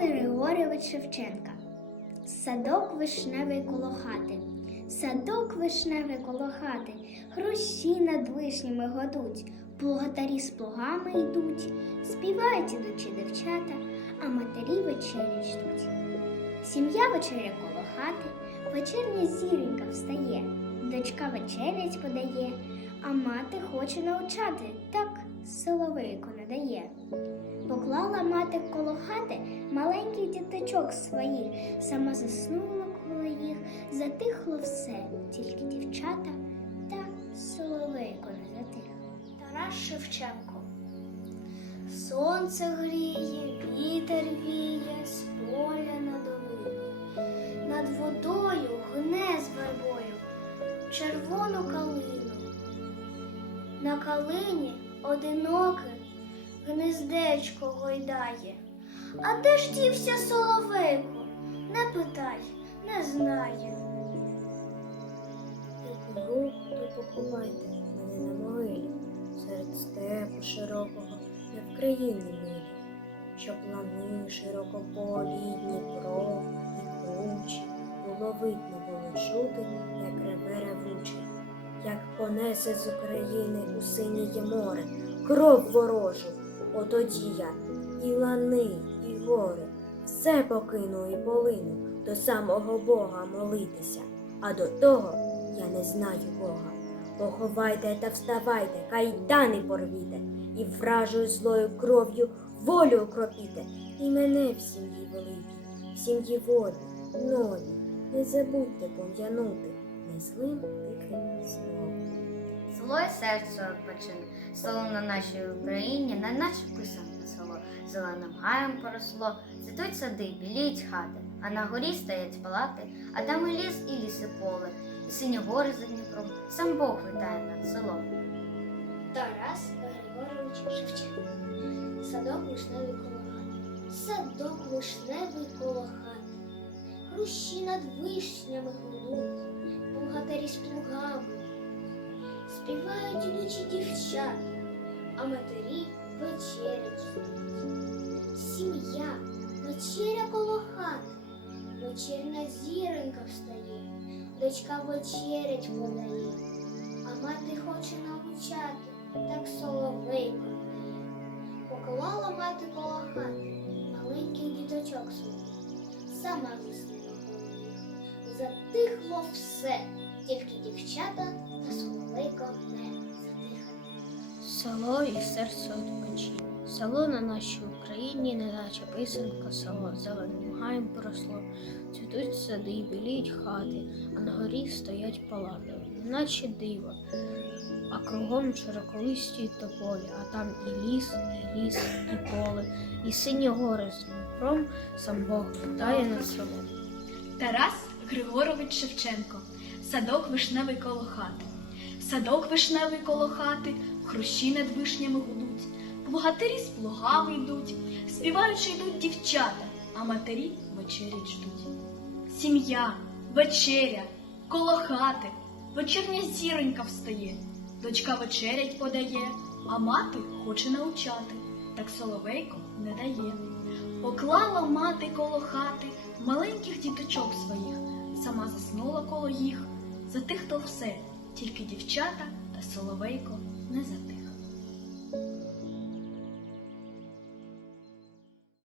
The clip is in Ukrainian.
Григорьович Шевченка. Садок вишневий коло хати. Садок вишневий коло хати. Хрущі над вишнями годуть. Плугатарі з плугами йдуть. Співають ідучі дівчата, а матері вечерять ждуть. Сім'я вечеря коло хати, вечірня зіронька встає, дочка вечерять подає, а мати хоче навчати, так дає. Поклала мати коло хати маленьких діточок своїх, сама заснула коло їх, затихло все, тільки дівчата та соловейко не затих. Тарас Шевченко. Сонце гріє, вітер віє, з поля на долину. Над водою гне з вербою червону калину. На калині одиноке гнездечко гойдає. А де ж дівся соловейко? Не питай, не знає. Як умру, то поховайте мене на могилі, серед степу широкого, не в країні милі, щоб лани широкополі, і і кручі було видно було чути, як реве ревуче, як понесе з України у синє море кров ворожу. Отоді я. І лани, і гори, все покину і полину до самого Бога молитися, а до того я не знаю Бога. Поховайте та вставайте, кайдани порвіте, і вражою злою кров'ю волю окропіте, і мене в сім'ї великій, в сім'ї волі, нові, не забудьте пом'янути незлим тихим словом. Село серце відпочине, село на нашій Україні, на нашій писанке село, зеленим гаєм поросло, цвітуть сади, біліють хати, а на горі стоять палати, а там і ліс, і ліс, і поле, і сині гори за Дніпром, сам Бог вітає над селом. Тарас Григорович Шевченко. Садок вишневий коло хати. Садок вишневий коло хати. Хрущі над вишнями гудуть, богатирі з плугами. Співають ідучі дівчата, а матері вечерять. Сім'я, вечеря коло хати, вечірна зіронька встає, дочка вечерять подає. А мати хоче навчати, так соловейко. Поклала мати коло хати маленьких діточок своїх, сама заснула коло. Затихло все, тільки дівчата затихли. Село і серце відпочине. Село на нашій Україні, неначе писанка, село зеленим гаєм поросло. Цвітуть сади, і біліють хати, а на горі стоять палати, наче диво. А кругом широколисті тополі, а там і ліс, і ліс, і поле, і сині гори з Дніпром сам Бог вітає над селом. Тарас Григорович Шевченко. Садок вишневий коло хати. Садок вишневий коло хати, хрущі над вишнями гудуть, плугатирі з плугами йдуть, співаючи йдуть дівчата, а матері вечерять ждуть. Сім'я, вечеря, коло хати, вечірня зіронька встає, дочка вечерять подає, а мати хоче навчати, так соловейко не дає. Поклала мати коло хати маленьких діточок своїх, сама заснула коло їх, затихло все, тільки дівчата та соловейко не затихли.